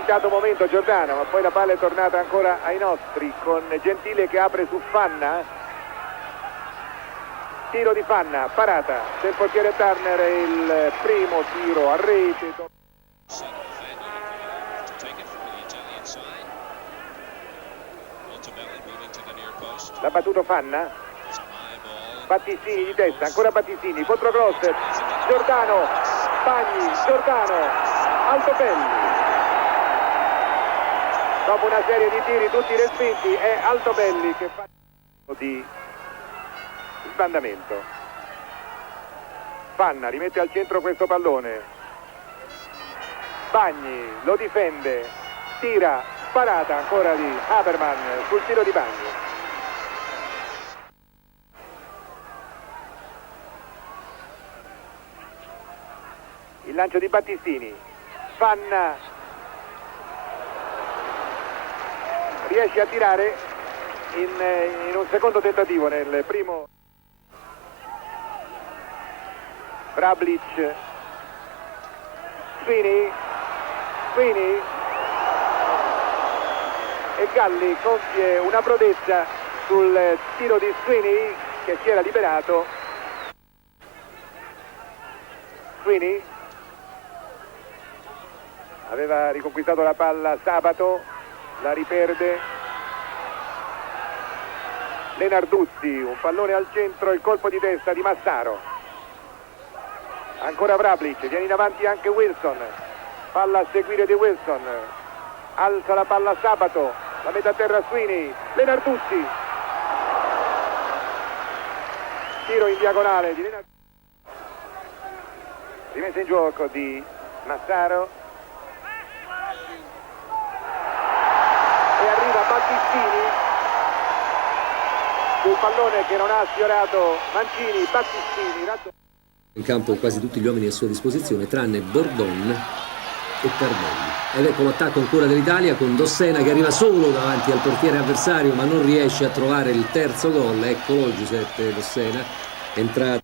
esitato momento Giordano, ma poi la palla è tornata ancora ai nostri con Gentile che apre su Fanna. Tiro di Fanna, parata del portiere Turner, il primo tiro a rete. L'ha battuto Fanna. Battistini di testa, ancora Battistini, controcross, Giordano, Bagni, Giordano, Altobelli. Dopo una serie di tiri tutti respinti è Altobelli che fa di sbandamento. Fanna rimette al centro questo pallone. Bagni lo difende, tira, parata ancora di Haberman sul tiro di Bagni. Il lancio di Battistini, Fanna riesce a tirare in un secondo tentativo nel primo. Vrablic, Sweeney e Galli compie una prodezza sul tiro di Sweeney che si era liberato. Sweeney aveva riconquistato la palla Sabato, la riperde. Lenarduzzi, un pallone al centro, il colpo di testa di Massaro. Ancora Vrablic, viene in avanti anche Wilson, palla a seguire di Wilson, alza la palla Sabato, la mette a terra Sweeney, Lenarduzzi, tiro in diagonale di Lenarduzzi, rimessa in gioco di Massaro e arriva Battistini sul pallone che non ha sfiorato Mancini. Battistini in campo quasi tutti gli uomini a sua disposizione tranne Bordon e Tardelli, ed ecco l'attacco ancora dell'Italia con Dossena che arriva solo davanti al portiere avversario ma non riesce a trovare il terzo gol. Eccolo Giuseppe Dossena, entrato